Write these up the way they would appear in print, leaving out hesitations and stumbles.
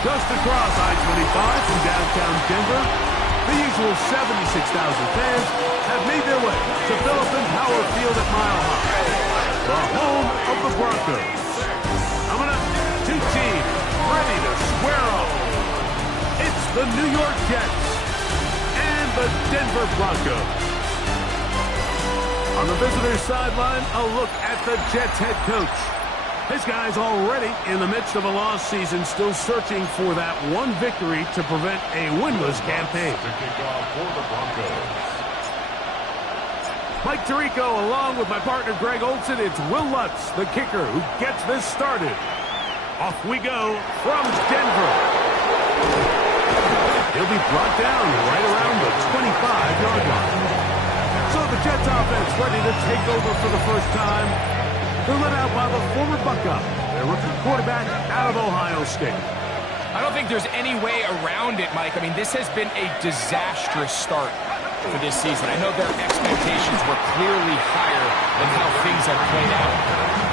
Just across I-25 from downtown Denver, the usual 76,000 fans have made their way to Phillips Power Field at Mile High, the home of the Broncos. Coming up, two teams ready to square off. It's the New York Jets and the Denver Broncos. On the visitor's sideline, a look at the Jets head coach. This guy's already in the midst of a lost season, still searching for that one victory to prevent a winless campaign. To kick off for the Broncos. Mike Tirico along with my partner Greg Olson. It's Will Lutz, the kicker, who gets this started. Off we go from Denver. He'll be brought down right around the 25-yard line. So the Jets offense ready to take over for the first time. They're led out by the former Buckeye, their rookie quarterback out of Ohio State. I don't think there's any way around it, Mike. I mean, this has been a disastrous start for this season. I know their expectations were clearly higher than how things have played out.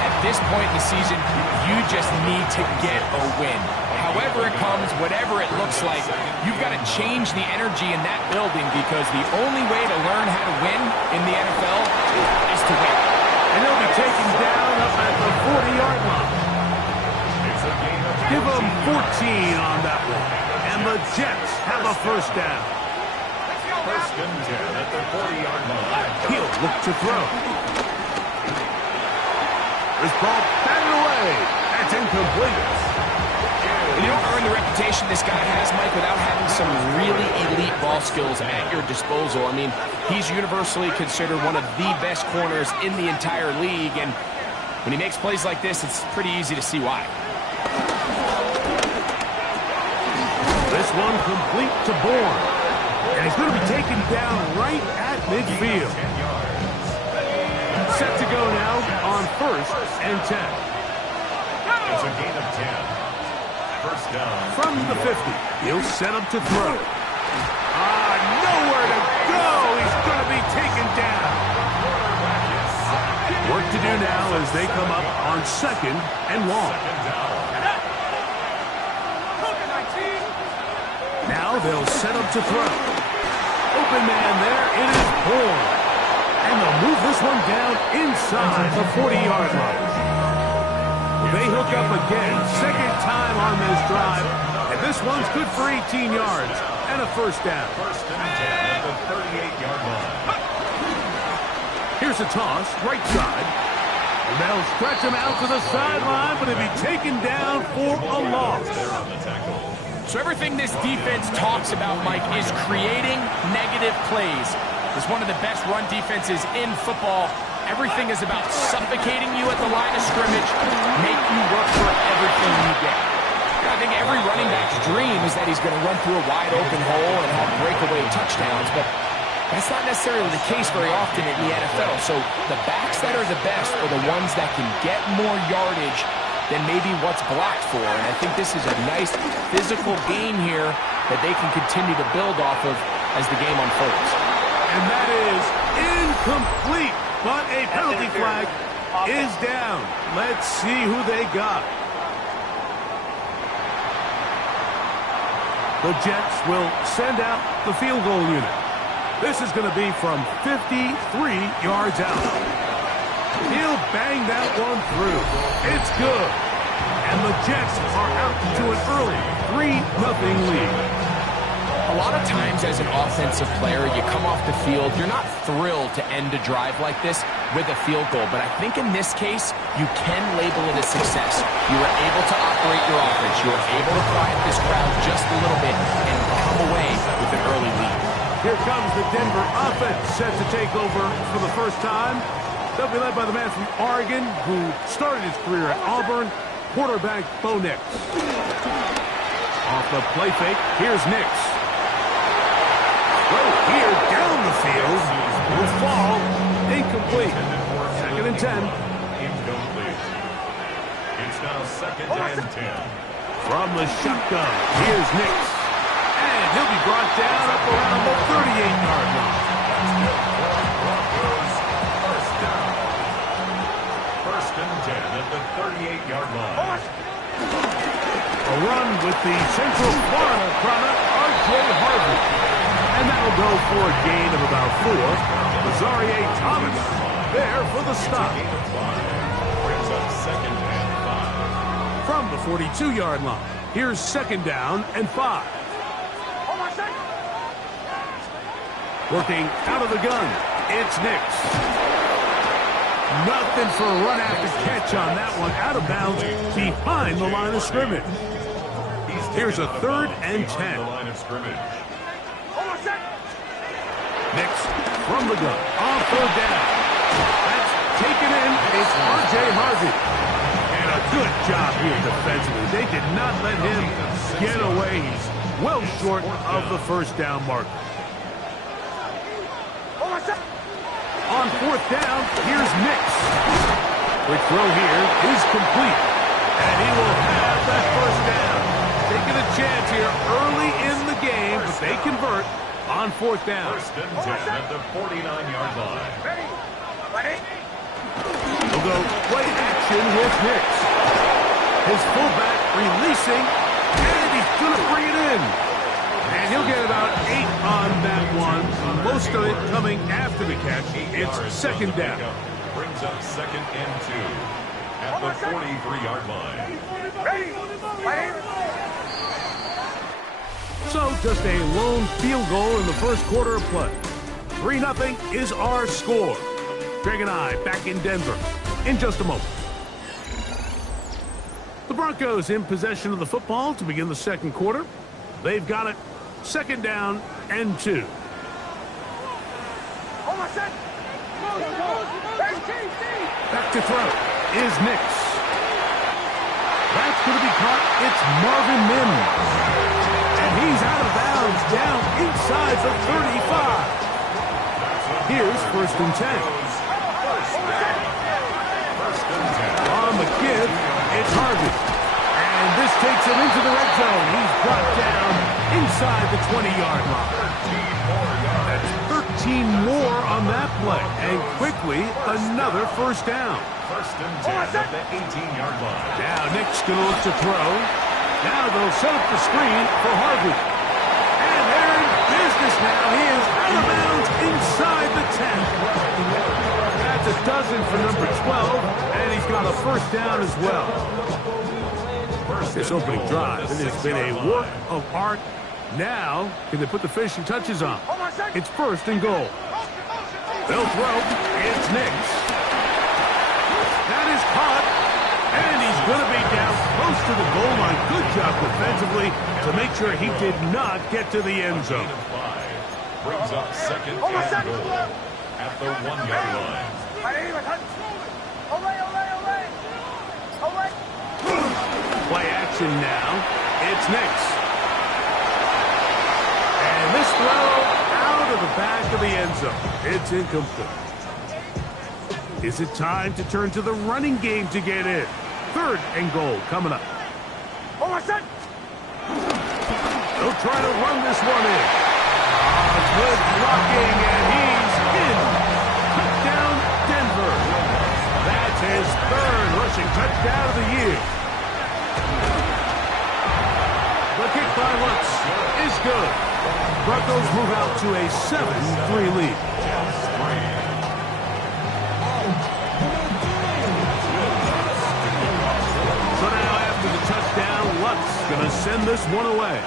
At this point in the season, you just need to get a win. However it comes, whatever it looks like, you've got to change the energy in that building because the only way to learn how to win in the NFL is to win. And he'll be taken down up at the 40-yard line. Give them 14 on that one. And the Jets have a first down. First and 10 at the 40-yard line. He'll look to throw. This ball batted away. That's incomplete. You don't earn the reputation this guy has, Mike, without having some really elite ball skills at your disposal. I mean, he's universally considered one of the best corners in the entire league, and when he makes plays like this, it's pretty easy to see why. This one complete to Bourne, and he's going to be taken down right at midfield. Set to go now on first and 10. It's a gain of 10. First down. From the 50, he'll set up to throw. Nowhere to go. He's going to be taken down. Work to do now as they come up on second and long. Now they'll set up to throw. Open man there. It is Bourne. And they'll move this one down inside the 40-yard line. They hook up again, second time on this drive, and this one's good for 18 yards and a first down. First and 10 at the 38-yard line. Here's a toss, right side. And they'll stretch him out to the sideline, but he'll be taken down for a loss. So everything this defense talks about, Mike, is creating negative plays. It's one of the best run defenses in football. Everything is about suffocating you at the line of scrimmage, make you work for everything you get. I think every running back's dream is that he's going to run through a wide open hole and have breakaway touchdowns, but that's not necessarily the case very often in the NFL. So the backs that are the best are the ones that can get more yardage than maybe what's blocked for. And I think this is a nice physical game here that they can continue to build off of as the game unfolds. And that is incomplete. But a penalty flag is down. Let's see who they got. The Jets will send out the field goal unit. This is going to be from 53 yards out. He'll bang that one through. It's good. And the Jets are out to an early 3-0 lead. A lot of times as an offensive player, you come off the field, you're not thrilled to end a drive like this with a field goal. But I think in this case, you can label it a success. You were able to operate your offense. You were able to quiet this crowd just a little bit and come away with an early lead. Here comes the Denver offense set to take over for the first time. They'll be led by the man from Oregon who started his career at Auburn, quarterback Bo Nix. Off the play fake, here's Nix. Throw here down the field will fall incomplete. Second and 10. Incomplete. It's now second and 10. From the shotgun, here's Nix. And he'll be brought down up around the 38-yard line. First down. First and 10 at the 38-yard line. A run with the Central Florida product, R.J. Harvey. And that'll go for a gain of about 4. Rosario Thomas there for the stop. Brings up second and 5. From the 42-yard line, here's second down and 5. Working out of the gun, it's Nix. Nothing for a run after catch on that one. Out of bounds behind the line of scrimmage. Here's a third and 10. The line of scrimmage. Nix from the gun on third down. That's taken in. It's R.J. Harvey. And a good job here defensively. They did not let him get away. He's well short of the first down mark. On fourth down, here's Nix. Quick throw here is complete. And he will have that first down. Taking a chance here early in the game, but they convert on fourth down. First and 10 at the 49-yard line. We'll go play action with Nix. His fullback releasing, and he's going to bring it in. And he'll get about 8 on that one. Most of it coming after the catch. It's second down. Brings up second and 2 at the 43-yard line. So just a lone field goal in the first quarter of play. 3-0 is our score. Greg and I back in Denver in just a moment. The Broncos in possession of the football to begin the second quarter. They've got it. Second down and 2. Back to throw is Nix. That's going to be caught. It's Marvin Mims. And he's out of bounds down inside the 35. Here's first and 10. On the give, it's Harvey. And this takes him into the red zone. He's brought down inside the 20-yard line. That's 13 more on that play. And quickly, another first down. First and 10 at the 18-yard line. Now Nick's going to look to throw. Now they'll set up the screen for Harvey. And they're in business now. He is out of bounds inside the 10. That's a dozen for number 12. And he's got a first down as well. This opening drive, it has been a work of art. Now, can they put the finishing touches on? It's first and goal. They'll throw. It's Nix. That is caught. And he's going to be down close to the goal line. Good job defensively to make sure he did not get to the end zone. Brings up second and goal at the 1-yard line. Play action now. It's Nix. And this throw out of the back of the end zone. It's incomplete. Is it time to turn to the running game to get in? Third and goal coming up. They'll try to run this one in. Good blocking, and he's in. Touchdown, Denver. That's his third rushing touchdown of the year. The kick by Lutz is good. Broncos move out to a 7-3 lead. So now after the touchdown, Lutz going to send this one away.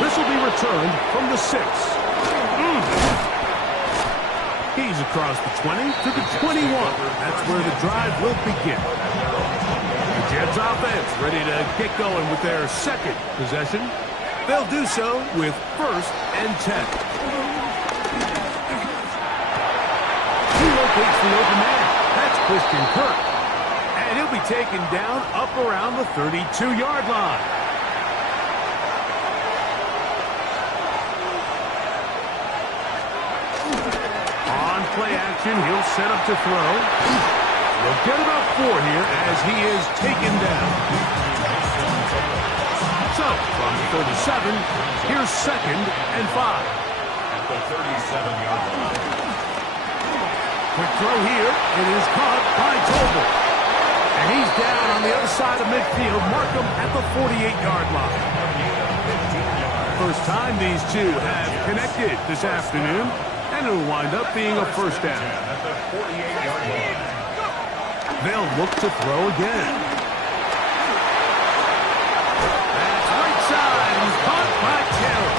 This will be returned from the 6. He's across the 20 to the 21. That's where the drive will begin. The Jets offense ready to get going with their second possession. They'll do so with first and 10. He locates the open man. That's Christian Kirk. And he'll be taken down up around the 32-yard line. Play action, he'll set up to throw. He'll get about 4 here as he is taken down. So, from the 37, here's second and 5. At the 37-yard line. Quick throw here. It is caught by Tolbert. And he's down on the other side of midfield. Mark him at the 48-yard line. First time these two have connected this afternoon, and it'll wind up being a first down. They'll look to throw again. That's right side. He's caught by Taylor.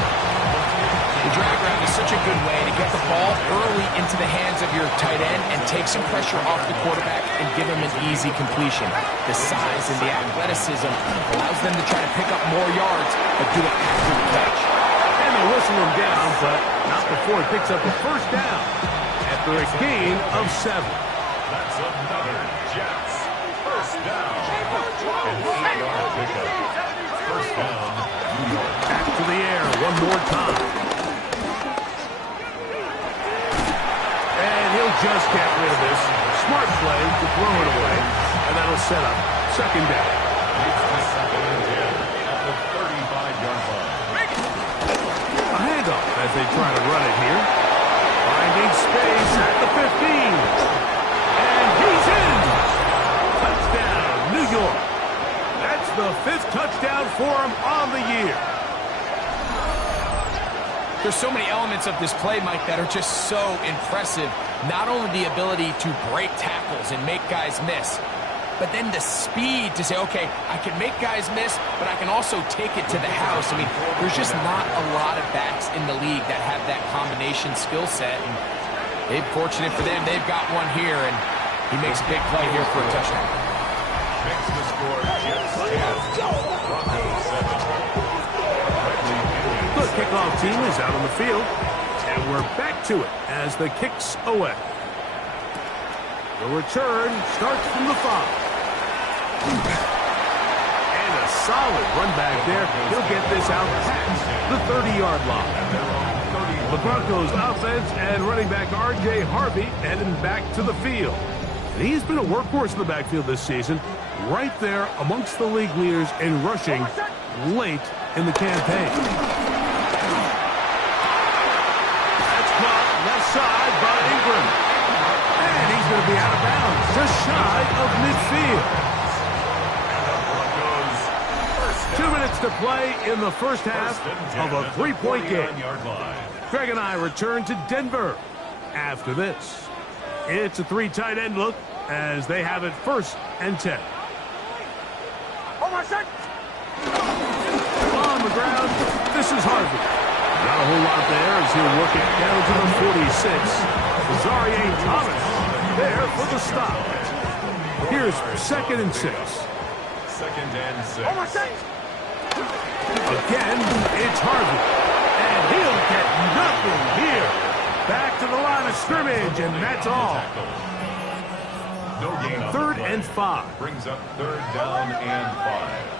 The drag route is such a good way to get the ball early into the hands of your tight end and take some pressure off the quarterback and give him an easy completion. The size and the athleticism allows them to try to pick up more yards, but do it after the catch. And they'll whistle him down, but not before he picks up a first down after a gain of 7. That's another Jets first down. An 8-yard pickup. First down, New York. Back to the air one more time. And he'll just get rid of this. Smart play to throw it away. And that'll set up second down. It's the second and 10 at the 35-yard line. A handoff as they try to run it here. Finding space at the 15. And he's in. Touchdown, New York. That's the 5th touchdown for him on the year. There's so many elements of this play, Mike, that are just so impressive. Not only the ability to break tackles and make guys miss, but then the speed to say, okay, I can make guys miss, but I can also take it to the house. I mean, there's just not a lot of backs in the league that have that combination skill set. And fortunate for them, they've got one here, and he makes a big play here for a touchdown. Makes the score Jets 10, Broncos 7. The kickoff team is out on the field, and we're back to it as the kick's away. The return starts from the 5. And a solid run back there. He'll get this out past the 30-yard line. The Broncos offense and running back R.J. Harvey heading back to the field. And he's been a workhorse in the backfield this season, right there amongst the league leaders in rushing late in the campaign. Left side by Ingram. And he's going to be out of bounds, just shy of midfield. 2 minutes to play in the first half of a 3-point game. Greg and I return to Denver after this. It's a 3 tight end look as they have it 1st and 10. On the ground, this is Harvey. Not a whole lot there as he'll work it down to the 46. Zaire Thomas there for the stop. Here's 2nd and 6. 2nd and 6. Again, it's Harvey. And he'll get nothing here. Back to the line of scrimmage, and that's all. No gain on 3rd the play. and 5. Brings up 3rd down and 5.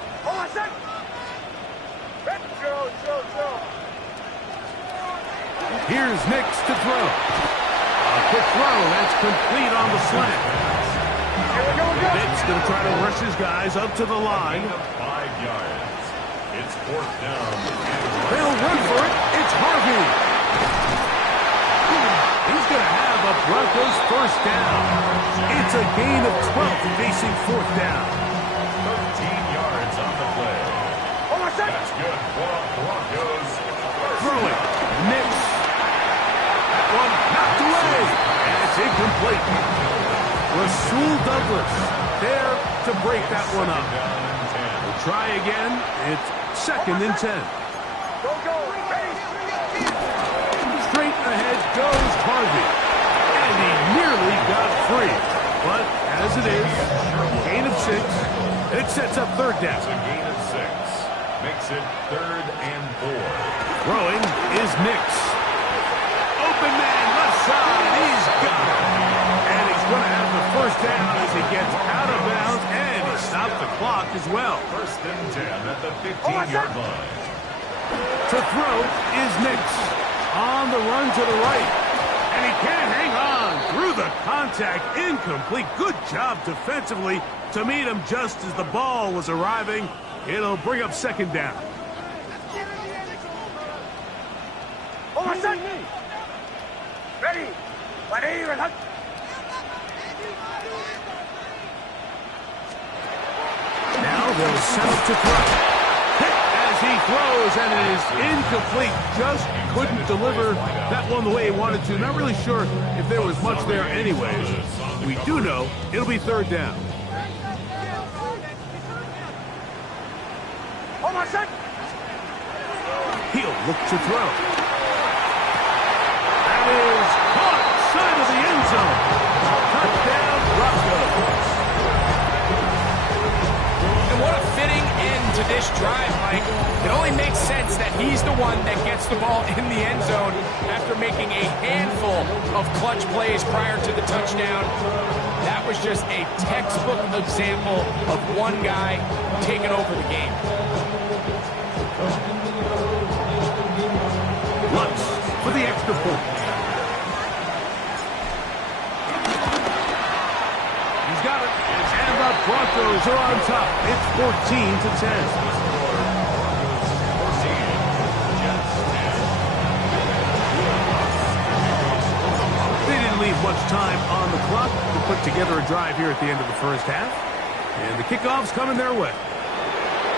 Here's Nix to throw. A quick throw. That's complete on the slant. Nick's going to try to rush his guys up to the line. 5 yards. It's 4th down. They'll run for it. It's Harvey. He's going to have a Broncos first down. It's a gain of 12 facing 4th down. 13 yards on the play. That's good for Broncos. Throwing. Nix. That one knocked away. And it's incomplete. Rasul Douglas there to break that one up. We'll try again. It's 2nd and 10. Straight ahead goes Harvey. And he nearly got free. But as it is, gain of 6. It sets up 3rd down. It's a gain of 6. Makes it 3rd and 4. Throwing is Nix. Open man, left side. He's got it. And he's going to have the first down as he gets out of bounds. And he stopped the clock as well. 1st and 10 at the 15-yard line. To throw is Nix. On the run to the right. And he can't hang on through the contact. Incomplete. Good job defensively to meet him just as the ball was arriving. It'll bring up 2nd down. they'll set up to throw. Hit as he throws, and it is incomplete. Just couldn't deliver that one the way he wanted to. Not really sure if there was much there anyways. We do know it'll be third down. He'll look to throw. That is caught side of the end zone. Touchdown, Broncos. And what a fitting end to this drive, Mike. It only makes sense that he's the one that gets the ball in the end zone after making a handful of clutch plays prior to the touchdown. That was just a textbook example of one guy taking over the game. Lutz for the extra point. He's got it. And the Broncos are on top. It's 14-10. They didn't leave much time on the clock to put together a drive here at the end of the first half. And the kickoff's coming their way.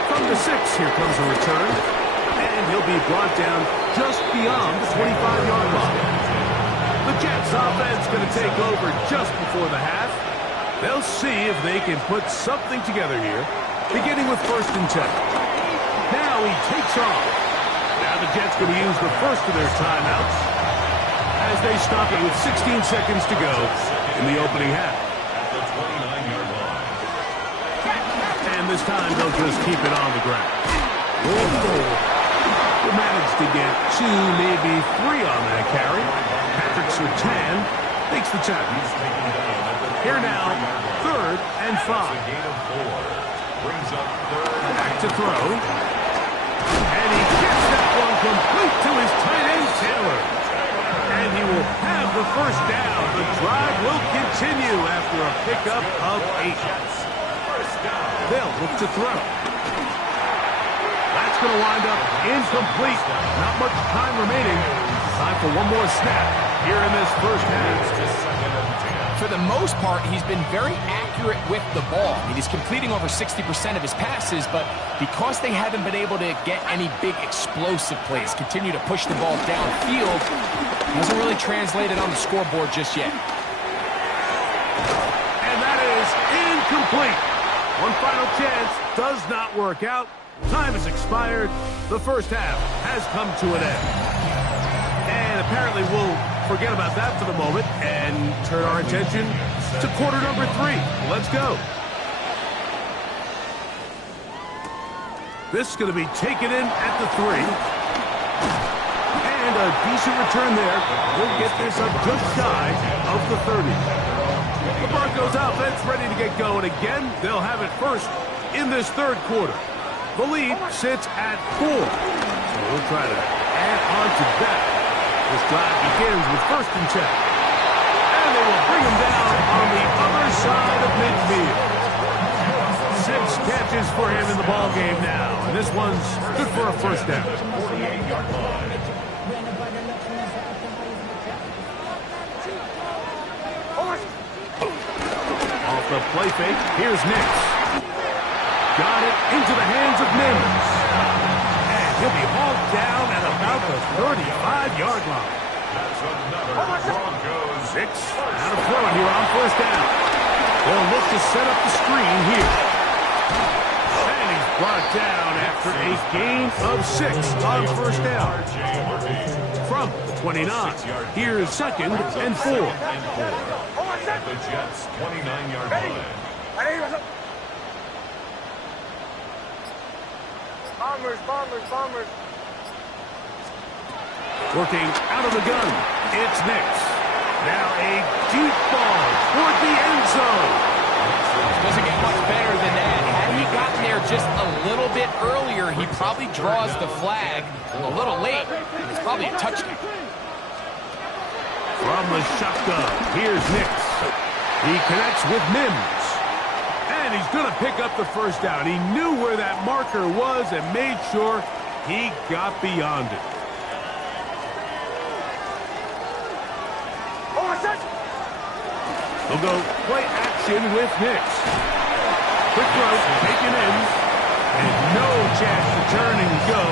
From the 6, here comes a return. And he'll be brought down just beyond the 25-yard line. The Jets offense going to take over just before the half. They'll see if they can put something together here, beginning with 1st and 10. Now he takes off. Now the Jets going to use the first of their timeouts as they stop it with 16 seconds to go in the opening half. And this time they'll just keep it on the ground. They managed to get 2, maybe 3 on that carry. Patrick Surtain makes the tackle. Here now, 3rd and 5. Back to throw. And he gets that one complete to his tight end, Taylor. And he will have the first down. The drive will continue after a pickup of 8. They'll look to throw. That's going to wind up incomplete. Not much time remaining. Time for one more snap here in this first half. For the most part, he's been very accurate with the ball. I mean, he's completing over 60% of his passes, but because they haven't been able to get any big explosive plays, continue to push the ball downfield, hasn't really translated on the scoreboard just yet. And that is incomplete. One final chance does not work out. Time has expired. The first half has come to an end. And apparently we'll forget about that for the moment and turn our attention to quarter number 3. Let's go. This is going to be taken in at the 3. And a decent return there. We'll get this up just shy of the 30. The Broncos offense ready to get going again. They'll have it first in this third quarter. The lead sits at 4. So we'll try to add on to that. This drive begins with 1st and 10. And they will bring him down on the other side of midfield. 6 catches for him in the ball game now. And this one's good for a first down. Off the play fake, here's Nix. Got it into the hands of Mims. And he'll be hauled down at about the 35-yard line. That's another Broncos. 6 out of throwing here on 1st down. They'll look to set up the screen here. And he's brought down after a gain of 6 on 1st down. From the 29, here's 2nd and 4. The Jets' 29-yard line. Bombers. Working out of the gun, it's Nix. Now a deep ball toward the end zone. Doesn't get much better than that. Had he gotten there just a little bit earlier, he probably draws the flag a little late. It's probably a touchdown. From the shotgun, here's Nix. He connects with Mims. And he's going to pick up the first down. He knew where that marker was and made sure he got beyond it. He'll go play action with Nix. Quick throw, taken in. chance to turn and go.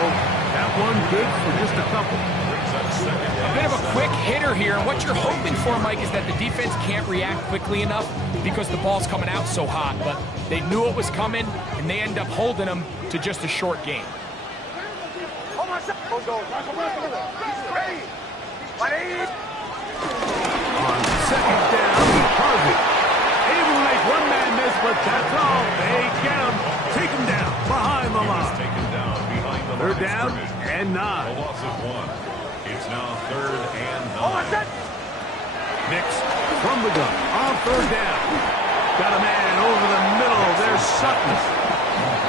That one good for just a couple. A bit of a quick hitter here. What you're hoping for, Mike, is that the defense can't react quickly enough because the ball's coming out so hot. But they knew it was coming, and they end up holding them to just a short game. On second down, Harvey. Able to make one man miss, but that's all. They get him. Take him down behind the line. Third down and 9. A loss of 1. It's now 3rd and 9. Nix from the gun on 3rd down. Got a man over the middle. There's Sutton.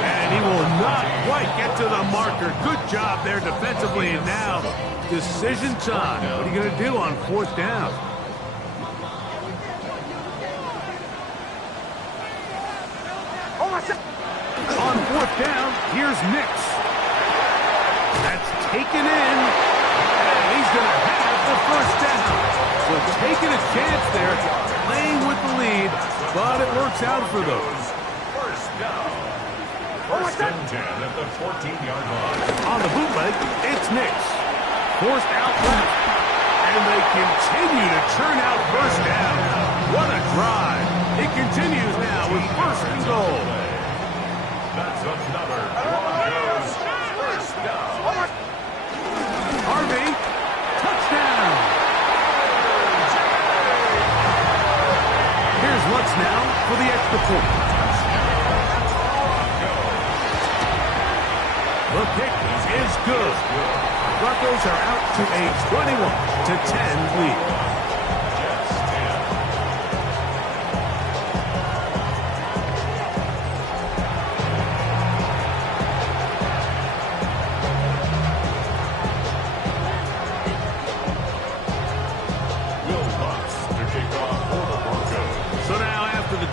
And he will not quite get to the marker. Good job there defensively. And now, decision time. What are you going to do on 4th down? On 4th down, here's Nix. That's taken in. And he's going to have the 1st down. So taking a chance there, playing with the lead, but it works out for those. 1st down. 1st and 10 at the 14-yard line. On the bootleg, it's Nix. Forced out left. And they continue to churn out 1st down. What a drive. It continues now with 1st and goal. That's another Broncos 1st down. Harvey, touchdown. Here's Lutz now for the extra point. The kick is good. Broncos are out to a 21-10 lead.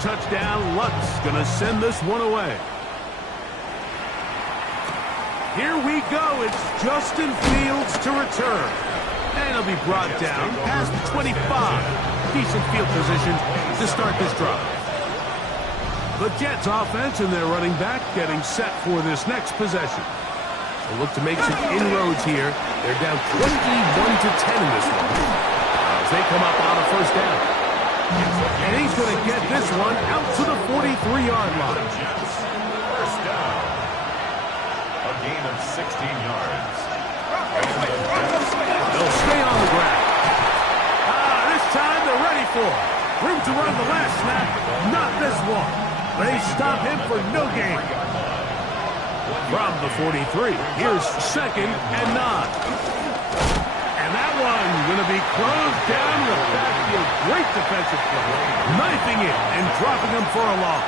Touchdown, Lutz gonna send this one away. Here we go. It's Justin Fields to return. And he'll be brought down past the 25. Decent field position to start this drive. The Jets offense and their running back getting set for this next possession. They'll look to make some inroads here. They're down 21-10 in this one. As they come up on a 1st down. And he's going to get this one out to the 43-yard line. 1st down. A gain of 16 yards. They'll stay on the ground. This time they're ready for it. Room to run the last snap. Not this one. They stop him for no gain. From the 43, here's 2nd and 9. That one going to be closed down in the backfield. Great defensive play. Knifing it and dropping him for a loss.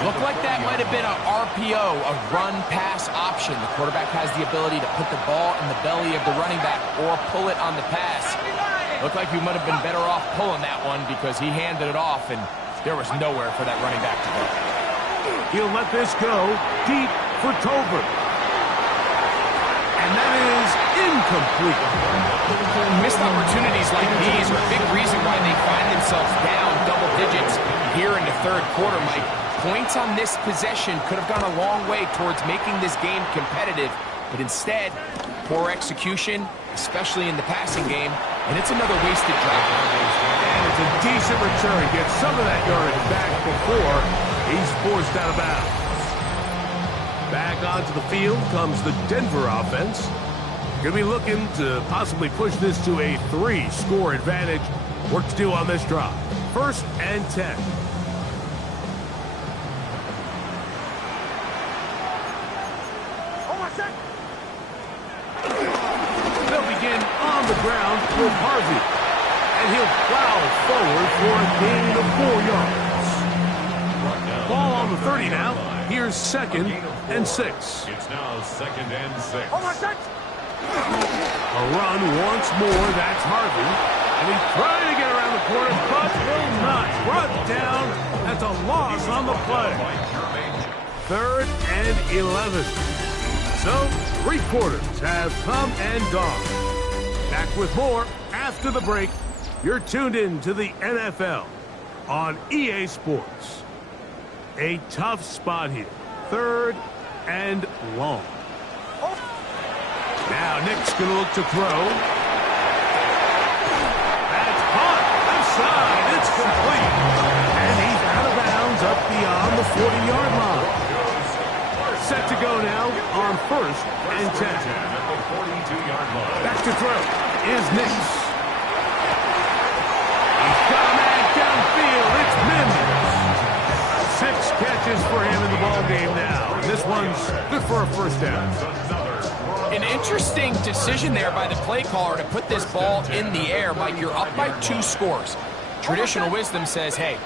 Looked like that might have been an RPO, a run-pass option. The quarterback has the ability to put the ball in the belly of the running back or pull it on the pass. Looked like he might have been better off pulling that one because he handed it off, and there was nowhere for that running back to go. He'll let this go deep for Tolbert. And that is incomplete. Missed opportunities like these are a big reason why they find themselves down double digits here in the 3rd quarter, Mike. Points on this possession could have gone a long way towards making this game competitive, but instead, poor execution, especially in the passing game, and it's another wasted drive. And it's a decent return. Get some of that yardage back before he's forced out of bounds. Back onto the field comes the Denver offense. Going to be looking to possibly push this to a 3-score advantage. Work to do on this drive. 1st and 10. They'll begin on the ground with Harvey. And he'll plow forward for a gain of 4 yards. Ball on the 30 now. Here's 2nd and 6. It's now 2nd and 6. A run once more. That's Harvey. And he's trying to get around the corner, but will not. Brought down. That's a loss on the play. 3rd and 11. So, 3 quarters have come and gone. Back with more after the break. You're tuned in to the NFL on EA Sports. A tough spot here. 3rd and long. Now Nick's going to look to throw. That's caught. Left side. It's complete. And he's out of bounds up beyond the 40-yard line. Set to go now on 1st and 10. Back to throw is Nick's. He's got a man downfield. It's Mims. 6 catches for him in the ball game now. This one's good for a first down. An interesting decision there by the play caller to put this ball in the air. Mike, you're up by 2 scores. Traditional wisdom says, hey,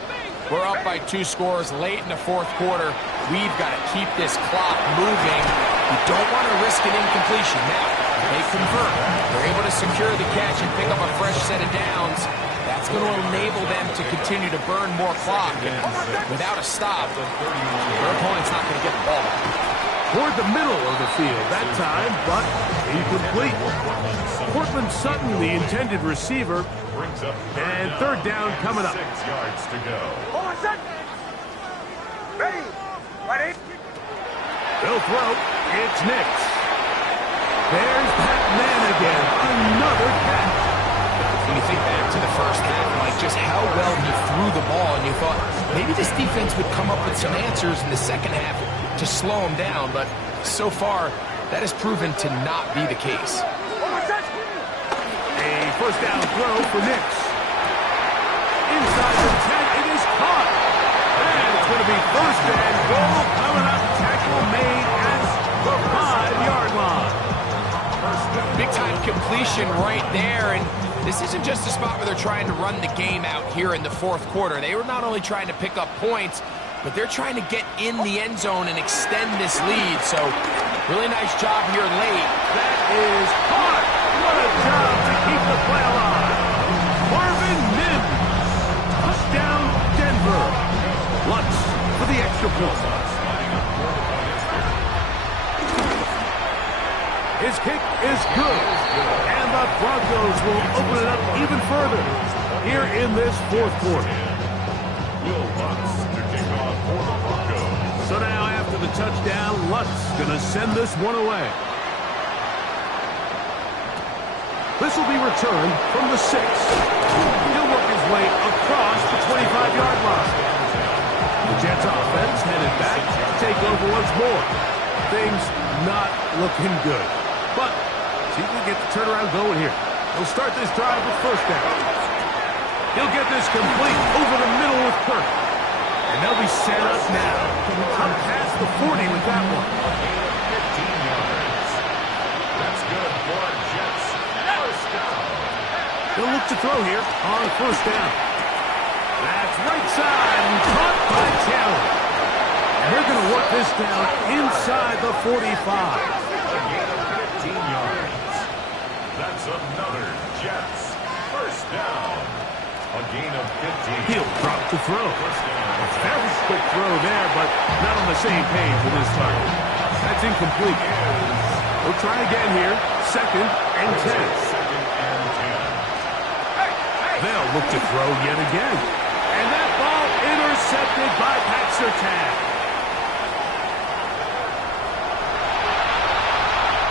we're up by 2 scores late in the 4th quarter. We've got to keep this clock moving. You don't want to risk an incompletion. Now, they convert. They're able to secure the catch and pick up a fresh set of downs. That's going to enable them to continue to burn more clock. And without a stop, their opponent's not going to get the ball back. Toward the middle of the field that time, but incomplete. Cortland Sutton, the intended receiver, and 3rd down coming up. 6 yards to go. Ready? They'll throw. It's Nick's. There's Pat Man again. Another catch. When you think back to the first half, like just how well he threw the ball, and you thought maybe this defense would come up with some answers in the second half to slow him down, but so far, that has proven to not be the case. A first down throw for Nick's. Inside the 10, it is caught. And it's going to be 1st and goal coming up. Tackle made at the 5-yard line. Big-time completion right there, and this isn't just a spot where they're trying to run the game out here in the 4th quarter. They were not only trying to pick up points, but they're trying to get in the end zone and extend this lead. So, really nice job here late. That is caught. What a job to keep the play alive. Marvin Mims. Touchdown, Denver. Lutz for the extra point. His kick is good. And the Broncos will open it up even further here in this 4th quarter. So now after the touchdown, Lutz going to send this one away. This will be returned from the 6. He'll work his way across the 25-yard line. The Jets offense headed back to take over once more. Things not looking good. But see if we get the turnaround going here. He'll start this drive with 1st down. He'll get this complete over the middle with Kirk. And they'll be set up now. Up past the 40 with that one. 15 yards. That's good for Jets. 1st down. They'll look to throw here on 1st down. That's right side and caught by Taylor. And they're going to work this down inside the 45. A gain of 15 yards. That's another Jets. 1st down. A gain of 15. He'll drop to throw. A very quick throw there, but not on the same page with his target. That's incomplete. We'll try again here. 2nd and 10. They'll look to throw yet again. And that ball intercepted by Pat Surtain.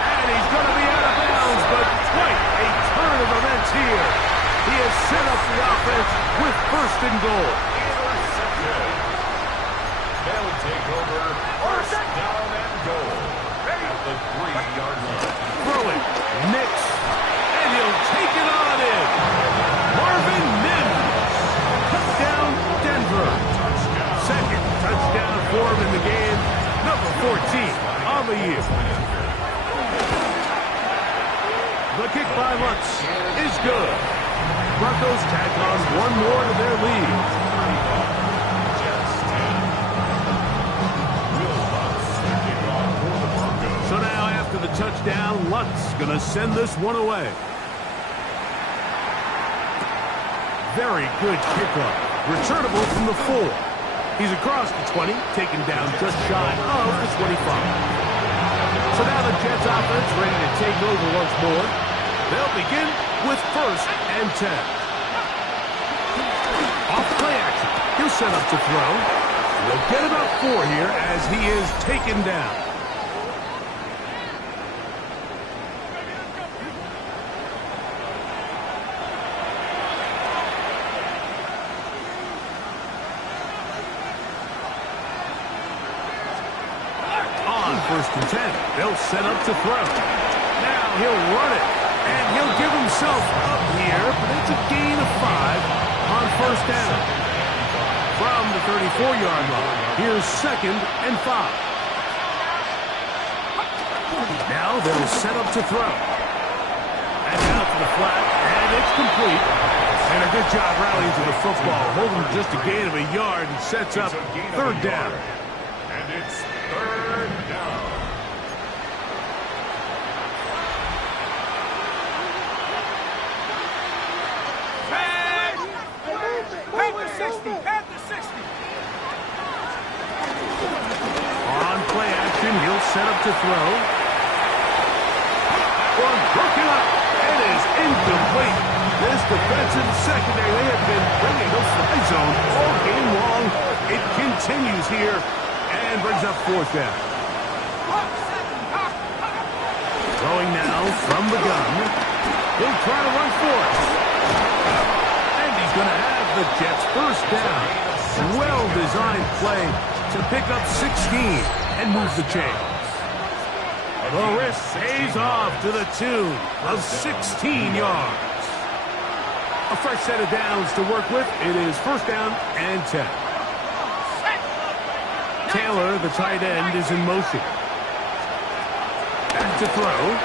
And he's going to be out of bounds, but quite a turn of events here. He has set up the offense with 1st and goal. They'll take over 1st down and goal at the 3-yard line. Throw it. Nick's. And he'll take it on in. Marvin Mims. Touchdown, Denver. 2nd touchdown for him in the game. Number 14 on the year. The kick by Lutz is good. Broncos tack on one more to their lead. So now after the touchdown, Lutz going to send this one away. Very good kickoff. Returnable from the 4. He's across the 20, taken down just shy of the 25. So now the Jets offense ready to take over once more. They'll begin with 1st and 10. Off play action. He'll set up to throw. We'll get about 4 here as he is taken down. first and 10. They'll set up to throw. Now he'll run it, and he'll give himself up here, but it's a gain of 5 on first down. From the 34-yard line, here's 2nd and 5. Now they'll set up to throw. That's out to the flat, and it's complete. And a good job rallying to the football, holding just a gain of a yard and sets up 3rd down. And it's 3rd down. Head to 60. Head to 60. On play action, he'll set up to throw. One broken up. It is incomplete. This defensive secondary, they have been bringing the fly zone all game long. It continues here and brings up 4th down. Throwing now from the gun. He'll try to run for it. And he's going to have the Jets first down. Well-designed play to pick up 16 and move the chains. The wrist pays off to the tune of 16 yards. A fresh set of downs to work with. It is 1st down and 10. Taylor, the tight end, is in motion. Back to throw.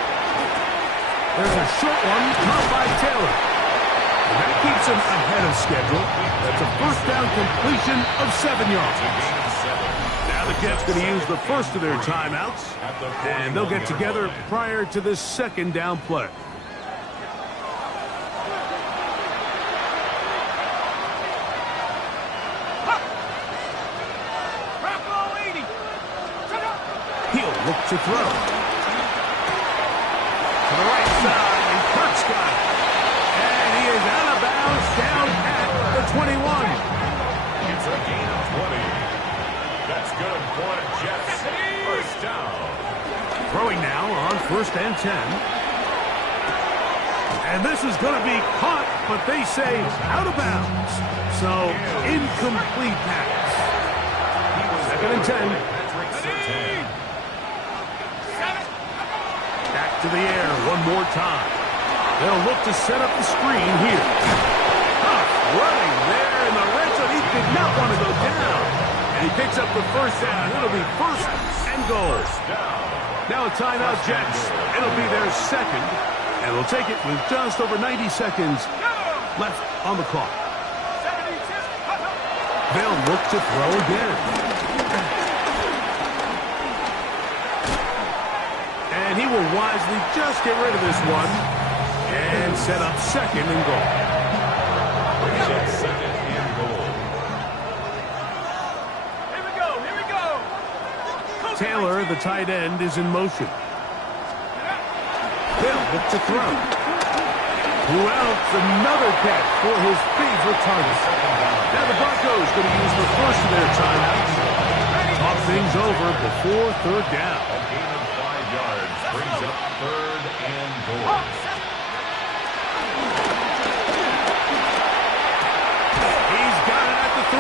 There's a short one caught by Taylor. And that keeps him ahead of schedule. That's a 1st down completion of 7 yards. Now the Jets going to use the first of their timeouts. And they'll get together prior to this 2nd down play. He'll look to throw. To the right side, and Kirk's got it. And he is out of bounds down at the 21. It's a gain of 20. That's good for the Jets. 1st down. Throwing now on 1st and 10. And this is going to be caught, but they say out of bounds. So, incomplete pass. 2nd and 10. Back to the air one more time. They'll look to set up the screen here. Running there in the red zone. He did not want to go down. And he picks up the 1st down. It'll be 1st and goal. Now a timeout, Jets. It'll be their 2nd. And they'll take it with just over 90 seconds left on the clock. They'll look to throw again. And he will wisely just get rid of this one and set up 2nd and goal. Jets 2nd and goal. Here we go. Taylor, the tight end, is in motion. They'll look to throw. Who else? Another catch for his favorite target. Now the Broncos going to use the first of their timeouts. Talk things over before 3rd down. A gain of 5 yards brings up 3rd and goal. He's got it at the 3.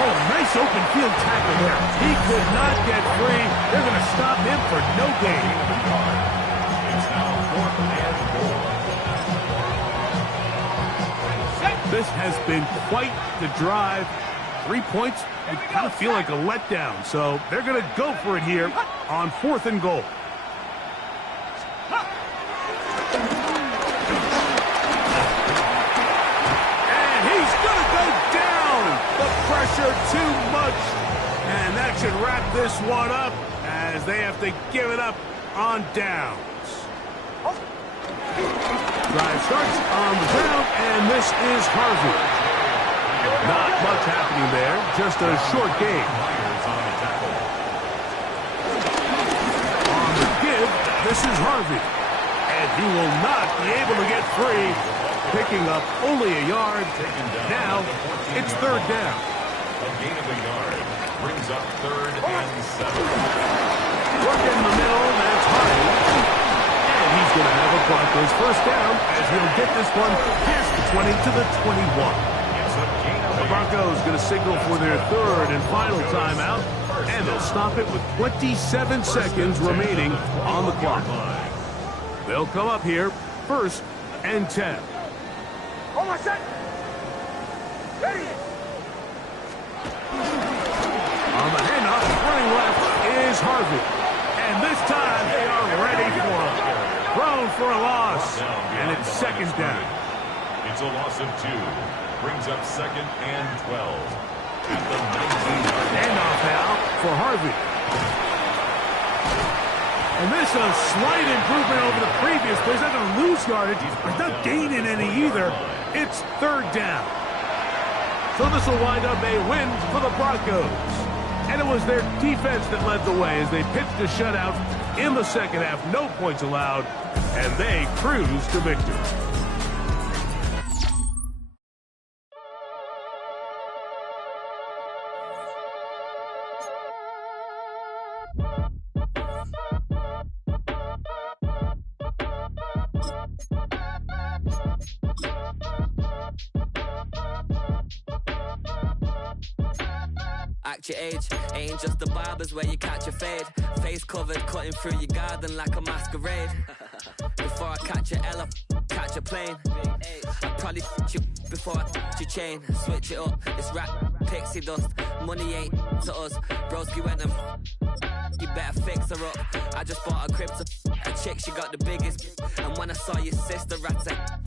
Oh, nice open field tackle there. He could not get free. They're going to stop him for no gain. It's now 4th and goal. This has been quite the drive. 3 points, I kind of feel like a letdown. So they're going to go for it here on 4th and goal. And he's going to go down. The pressure too much. And that should wrap this one up as they have to give it up on downs. Drive starts on the ground, and this is Harvey. Not much happening there, just a short gain. On the give, this is Harvey. And he will not be able to get free, picking up only a yard. Now, it's 3rd down. A gain of a yard brings up 3rd and 7. Work in the middle, that's Harvey. He's going to have a Broncos first down as he'll get this one past the 20 to the 21. The Broncos going to signal for their 3rd and final timeout. And they'll stop it with 27 seconds remaining on the clock. They'll come up here, 1st and 10. Almost set. Ready. On the handoff, running left is Harvey. And this time they are ready for him. Thrown for a loss. And it's 2nd down. It's a loss of 2. Brings up 2nd and 12. At the 19-yard line. Handoff now for Harvey. And this is a slight improvement over the previous play. He's not going to lose yardage. He's not gaining any either. It's 3rd down. So this will wind up a win for the Broncos. And it was their defense that led the way as they pitched a shutout in the 2nd half. No points allowed, and they cruise to victory. Act your age, ain't just the barbers where you catch a fade. Face covered, cutting through your garden like a masquerade. Before I catch a Ella, catch a plane. I'd probably you before I your chain. Switch it up, it's rap, pixie dust. Money ain't to us, broski went and you better fix her up. I just bought a crib to a chick, she got the biggest. And when I saw your sister rat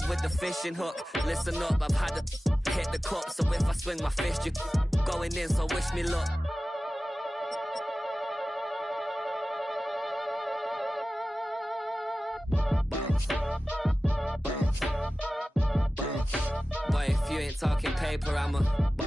with the fishing hook, listen up, I've had to hit the cup. So if I swing my fist, you going in, so wish me luck. Boy, if you ain't talking paper, I'm a